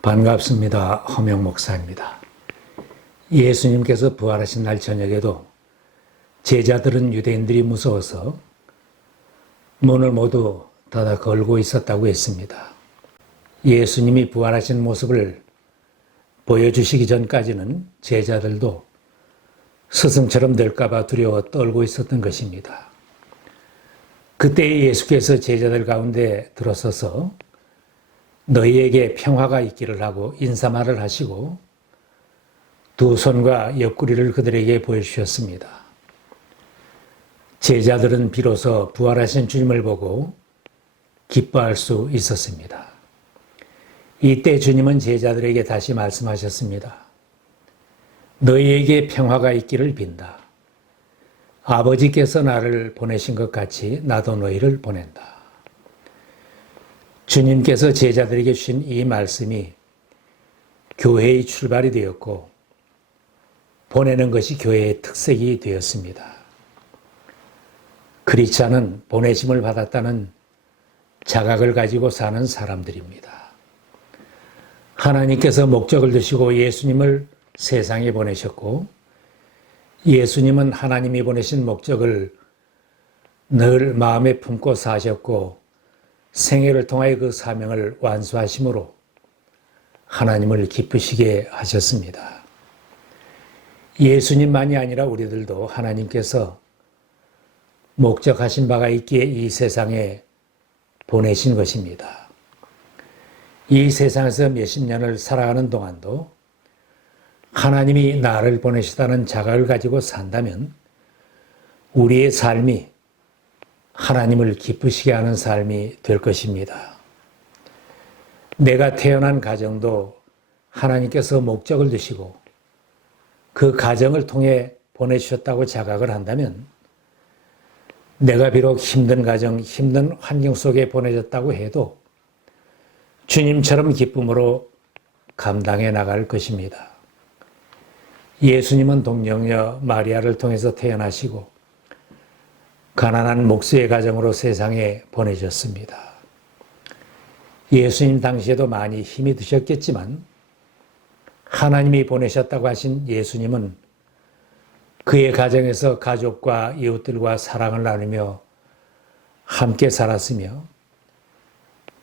반갑습니다. 허명 목사입니다. 예수님께서 부활하신 날 저녁에도 제자들은 유대인들이 무서워서 문을 모두 닫아 걸고 있었다고 했습니다. 예수님이 부활하신 모습을 보여주시기 전까지는 제자들도 스승처럼 될까봐 두려워 떨고 있었던 것입니다. 그때 예수께서 제자들 가운데 들어서서 너희에게 평화가 있기를 하고 인사말을 하시고 두 손과 옆구리를 그들에게 보여주셨습니다. 제자들은 비로소 부활하신 주님을 보고 기뻐할 수 있었습니다. 이때 주님은 제자들에게 다시 말씀하셨습니다. 너희에게 평화가 있기를 빈다. 아버지께서 나를 보내신 것 같이 나도 너희를 보낸다. 주님께서 제자들에게 주신 이 말씀이 교회의 출발이 되었고 보내는 것이 교회의 특색이 되었습니다. 크리스찬은 보내심을 받았다는 자각을 가지고 사는 사람들입니다. 하나님께서 목적을 두시고 예수님을 세상에 보내셨고 예수님은 하나님이 보내신 목적을 늘 마음에 품고 사셨고 생애를 통하여 그 사명을 완수하심으로 하나님을 기쁘시게 하셨습니다. 예수님만이 아니라 우리들도 하나님께서 목적하신 바가 있기에 이 세상에 보내신 것입니다. 이 세상에서 몇십 년을 살아가는 동안도 하나님이 나를 보내시다는 자각을 가지고 산다면 우리의 삶이 하나님을 기쁘시게 하는 삶이 될 것입니다. 내가 태어난 가정도 하나님께서 목적을 두시고 그 가정을 통해 보내주셨다고 자각을 한다면 내가 비록 힘든 가정, 힘든 환경 속에 보내졌다고 해도 주님처럼 기쁨으로 감당해 나갈 것입니다. 예수님은 동정녀 마리아를 통해서 태어나시고 가난한 목수의 가정으로 세상에 보내졌습니다. 예수님 당시에도 많이 힘이 드셨겠지만 하나님이 보내셨다고 하신 예수님은 그의 가정에서 가족과 이웃들과 사랑을 나누며 함께 살았으며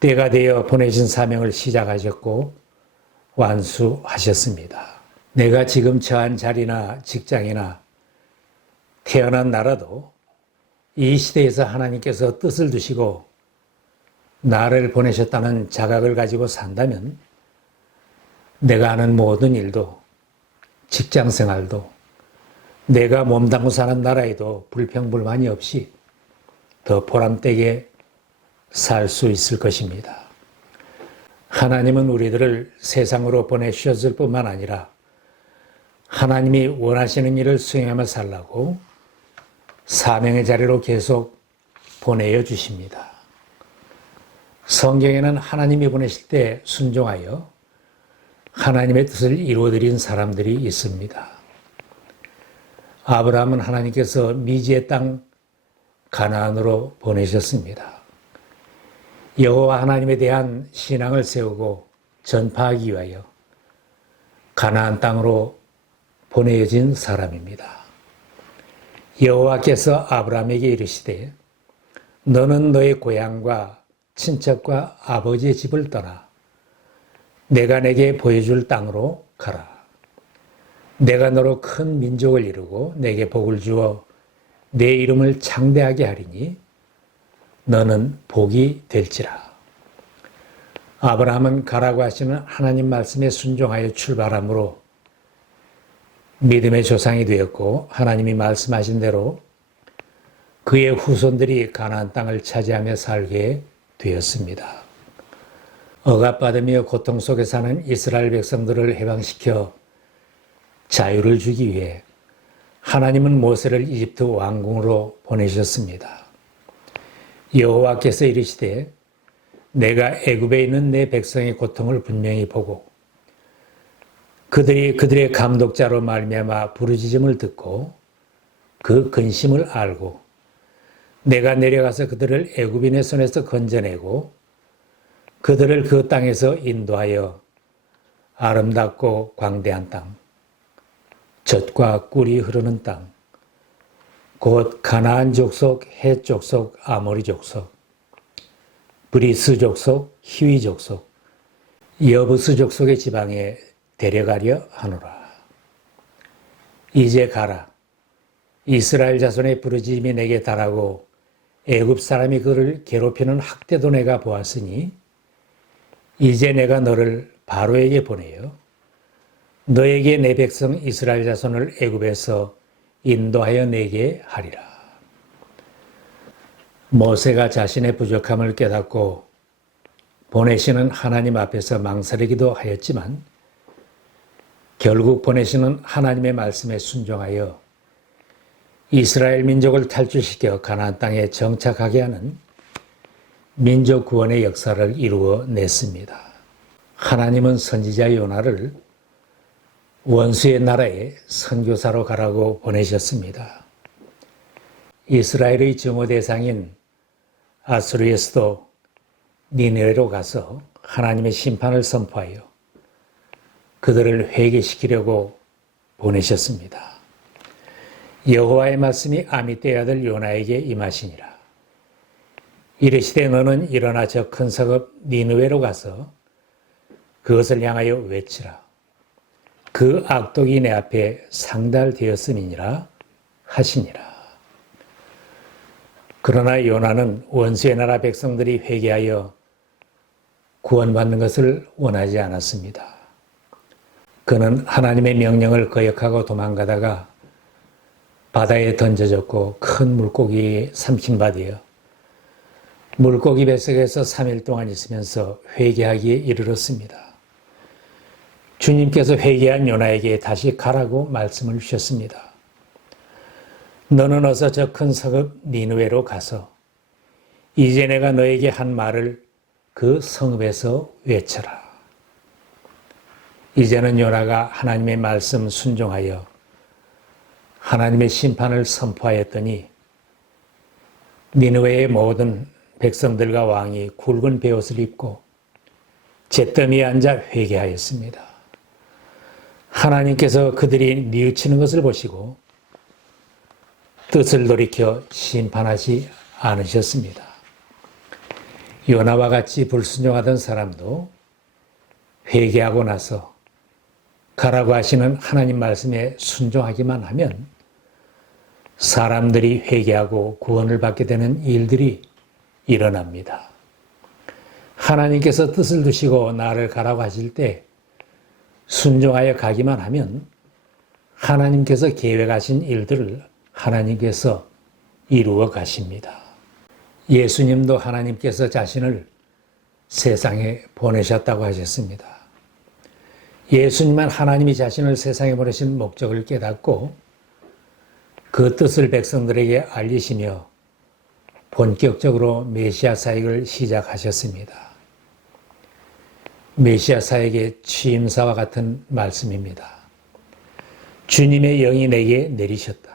때가 되어 보내신 사명을 시작하셨고 완수하셨습니다. 내가 지금 처한 자리나 직장이나 태어난 나라도 이 시대에서 하나님께서 뜻을 두시고 나를 보내셨다는 자각을 가지고 산다면 내가 하는 모든 일도 직장 생활도 내가 몸담고 사는 나라에도 불평불만이 없이 더 보람되게 살 수 있을 것입니다. 하나님은 우리들을 세상으로 보내주셨을 뿐만 아니라 하나님이 원하시는 일을 수행하며 살라고 사명의 자리로 계속 보내어 주십니다. 성경에는 하나님이 보내실 때 순종하여 하나님의 뜻을 이루어드린 사람들이 있습니다. 아브라함은 하나님께서 미지의 땅 가나안으로 보내셨습니다. 여호와 하나님에 대한 신앙을 세우고 전파하기 위하여 가나안 땅으로 보내진 사람입니다. 여호와께서 아브라함에게 이르시되 너는 너의 고향과 친척과 아버지의 집을 떠나 내가 내게 보여줄 땅으로 가라. 내가 너로 큰 민족을 이루고 내게 복을 주어 내 이름을 창대하게 하리니 너는 복이 될지라. 아브라함은 가라고 하시는 하나님 말씀에 순종하여 출발함으로 믿음의 조상이 되었고 하나님이 말씀하신 대로 그의 후손들이 가나안 땅을 차지하며 살게 되었습니다. 억압받으며 고통 속에 사는 이스라엘 백성들을 해방시켜 자유를 주기 위해 하나님은 모세를 이집트 왕궁으로 보내셨습니다. 여호와께서 이르시되 내가 애굽에 있는 내 백성의 고통을 분명히 보고 그들이 그들의 감독자로 말미암아 부르짖음을 듣고 그 근심을 알고 내가 내려가서 그들을 애굽인의 손에서 건져내고 그들을 그 땅에서 인도하여 아름답고 광대한 땅, 젖과 꿀이 흐르는 땅, 곧 가나안 족속, 헷 족속, 아모리 족속, 브리스 족속, 히위 족속, 여부스 족속의 지방에 데려가려 하노라. 이제 가라. 이스라엘 자손의 부르짖음이 내게 달하고 애굽 사람이 그를 괴롭히는 학대도 내가 보았으니 이제 내가 너를 바로에게 보내어 너에게 내 백성 이스라엘 자손을 애굽에서 인도하여 내게 하리라. 모세가 자신의 부족함을 깨닫고 보내시는 하나님 앞에서 망설이기도 하였지만 결국 보내시는 하나님의 말씀에 순종하여 이스라엘 민족을 탈출시켜 가나안 땅에 정착하게 하는 민족 구원의 역사를 이루어 냈습니다. 하나님은 선지자 요나를 원수의 나라에 선교사로 가라고 보내셨습니다. 이스라엘의 증오 대상인 아수르의 수도 니느웨로 가서 하나님의 심판을 선포하여 그들을 회개시키려고 보내셨습니다. 여호와의 말씀이 아미떼의 아들 요나에게 임하시니라. 이르시되 너는 일어나 저 큰 성읍 니느웨로 가서 그것을 향하여 외치라. 그 악독이 내 앞에 상달되었음이니라 하시니라. 그러나 요나는 원수의 나라 백성들이 회개하여 구원받는 것을 원하지 않았습니다. 그는 하나님의 명령을 거역하고 도망가다가 바다에 던져졌고 큰 물고기에 삼킨받아 물고기 뱃속에서 3일 동안 있으면서 회개하기에 이르렀습니다. 주님께서 회개한 요나에게 다시 가라고 말씀을 주셨습니다. 너는 어서 저 큰 성읍 니느웨로 가서 이제 내가 너에게 한 말을 그 성읍에서 외쳐라. 이제는 요나가 하나님의 말씀 순종하여 하나님의 심판을 선포하였더니 니느웨의 모든 백성들과 왕이 굵은 베옷을 입고 잿더미에 앉아 회개하였습니다. 하나님께서 그들이 뉘우치는 것을 보시고 뜻을 돌이켜 심판하지 않으셨습니다. 요나와 같이 불순종하던 사람도 회개하고 나서 가라고 하시는 하나님 말씀에 순종하기만 하면 사람들이 회개하고 구원을 받게 되는 일들이 일어납니다. 하나님께서 뜻을 두시고 나를 가라고 하실 때 순종하여 가기만 하면 하나님께서 계획하신 일들을 하나님께서 이루어 가십니다. 예수님도 하나님께서 자신을 세상에 보내셨다고 하셨습니다. 예수님은 하나님이 자신을 세상에 보내신 목적을 깨닫고 그 뜻을 백성들에게 알리시며 본격적으로 메시아 사역을 시작하셨습니다. 메시아 사역의 취임사와 같은 말씀입니다. 주님의 영이 내게 내리셨다.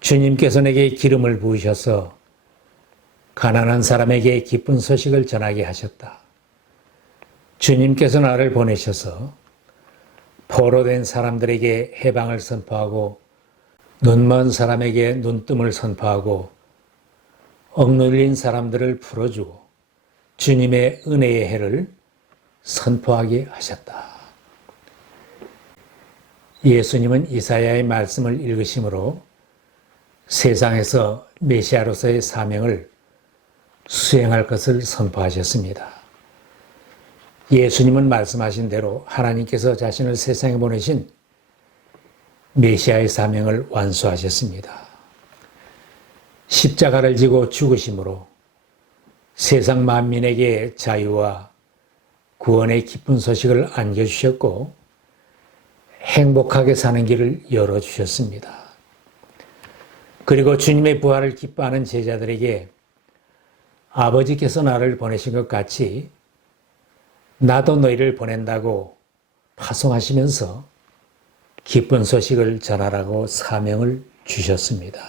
주님께서 내게 기름을 부으셔서 가난한 사람에게 기쁜 소식을 전하게 하셨다. 주님께서 나를 보내셔서 포로된 사람들에게 해방을 선포하고 눈먼 사람에게 눈뜸을 선포하고 억눌린 사람들을 풀어주고 주님의 은혜의 해를 선포하게 하셨다. 예수님은 이사야의 말씀을 읽으심으로 세상에서 메시아로서의 사명을 수행할 것을 선포하셨습니다. 예수님은 말씀하신 대로 하나님께서 자신을 세상에 보내신 메시아의 사명을 완수하셨습니다. 십자가를 지고 죽으심으로 세상 만민에게 자유와 구원의 기쁜 소식을 안겨주셨고 행복하게 사는 길을 열어주셨습니다. 그리고 주님의 부활을 기뻐하는 제자들에게 아버지께서 나를 보내신 것 같이 나도 너희를 보낸다고 파송하시면서 기쁜 소식을 전하라고 사명을 주셨습니다.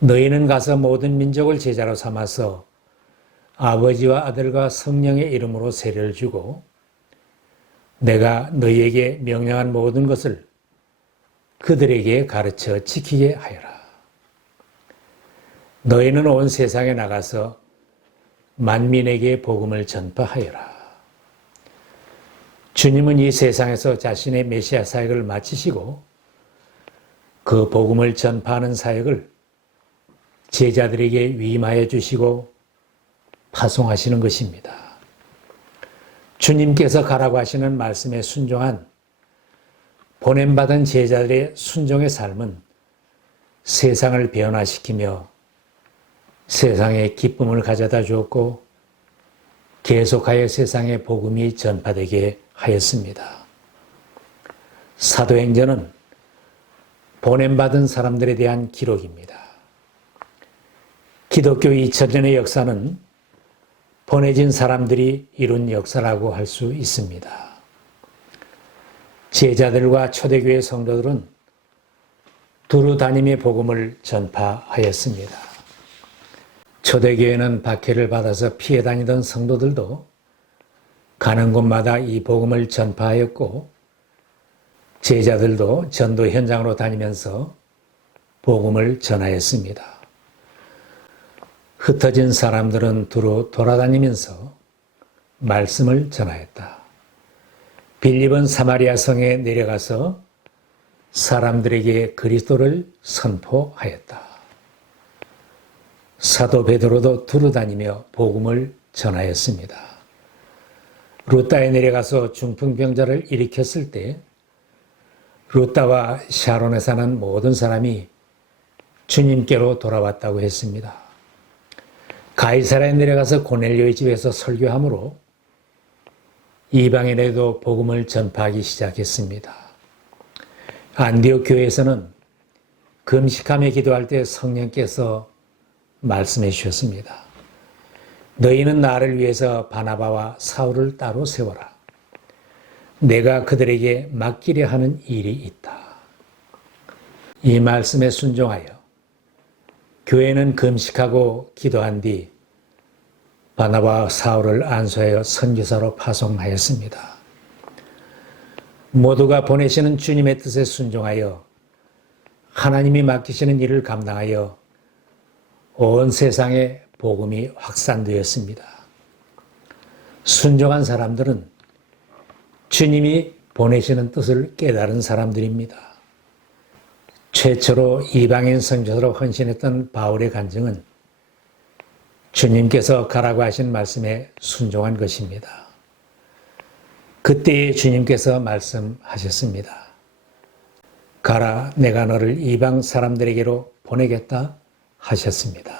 너희는 가서 모든 민족을 제자로 삼아서 아버지와 아들과 성령의 이름으로 세례를 주고 내가 너희에게 명령한 모든 것을 그들에게 가르쳐 지키게 하여라. 너희는 온 세상에 나가서 만민에게 복음을 전파하여라. 주님은 이 세상에서 자신의 메시아 사역을 마치시고 그 복음을 전파하는 사역을 제자들에게 위임하여 주시고 파송하시는 것입니다. 주님께서 가라고 하시는 말씀에 순종한 보냄받은 제자들의 순종의 삶은 세상을 변화시키며 세상에 기쁨을 가져다 주었고 계속하여 세상에 복음이 전파되게 하였습니다. 사도행전은 보냄받은 사람들에 대한 기록입니다. 기독교 2000년의 역사는 보내진 사람들이 이룬 역사라고 할 수 있습니다. 제자들과 초대교회 성도들은 두루 다님의 복음을 전파하였습니다. 초대교회는 박해를 받아서 피해 다니던 성도들도 가는 곳마다 이 복음을 전파하였고 제자들도 전도 현장으로 다니면서 복음을 전하였습니다. 흩어진 사람들은 두루 돌아다니면서 말씀을 전하였다. 빌립은 사마리아 성에 내려가서 사람들에게 그리스도를 선포하였다. 사도 베드로도 두루 다니며 복음을 전하였습니다. 루따에 내려가서 중풍병자를 일으켰을 때 루따와 샤론에 사는 모든 사람이 주님께로 돌아왔다고 했습니다. 가이사라에 내려가서 고넬료의 집에서 설교함으로 이방인에도 복음을 전파하기 시작했습니다. 안디옥 교회에서는 금식하며 기도할 때 성령께서 말씀해 주셨습니다. 너희는 나를 위해서 바나바와 사울을 따로 세워라. 내가 그들에게 맡기려 하는 일이 있다. 이 말씀에 순종하여 교회는 금식하고 기도한 뒤 바나바와 사울을 안수하여 선교사로 파송하였습니다. 모두가 보내시는 주님의 뜻에 순종하여 하나님이 맡기시는 일을 감당하여 온 세상에 복음이 확산되었습니다. 순종한 사람들은 주님이 보내시는 뜻을 깨달은 사람들입니다. 최초로 이방인 선교사로 헌신했던 바울의 간증은 주님께서 가라고 하신 말씀에 순종한 것입니다. 그때에 주님께서 말씀하셨습니다. 가라, 내가 너를 이방 사람들에게로 보내겠다 하셨습니다.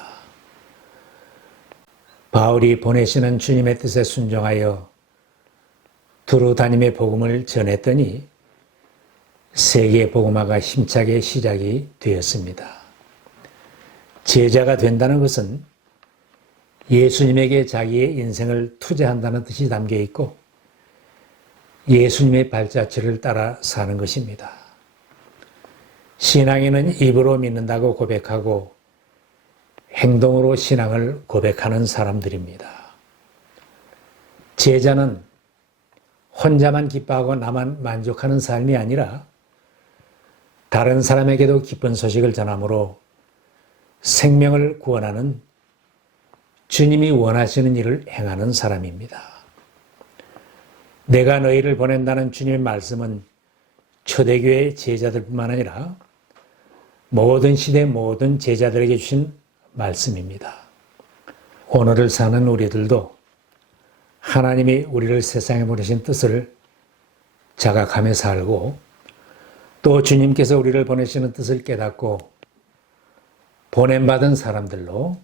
바울이 보내시는 주님의 뜻에 순종하여 두루 다님의 복음을 전했더니 세계 복음화가 힘차게 시작이 되었습니다. 제자가 된다는 것은 예수님에게 자기의 인생을 투자한다는 뜻이 담겨 있고 예수님의 발자취를 따라 사는 것입니다. 신앙인은 입으로 믿는다고 고백하고 행동으로 신앙을 고백하는 사람들입니다. 제자는 혼자만 기뻐하고 나만 만족하는 삶이 아니라 다른 사람에게도 기쁜 소식을 전함으로 생명을 구원하는 주님이 원하시는 일을 행하는 사람입니다. 내가 너희를 보낸다는 주님의 말씀은 초대교회 제자들뿐만 아니라 모든 시대 모든 제자들에게 주신 말씀입니다. 오늘을 사는 우리들도 하나님이 우리를 세상에 보내신 뜻을 자각하며 살고 또 주님께서 우리를 보내시는 뜻을 깨닫고 보냄받은 사람들로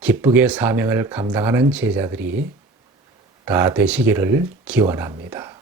기쁘게 사명을 감당하는 제자들이 다 되시기를 기원합니다.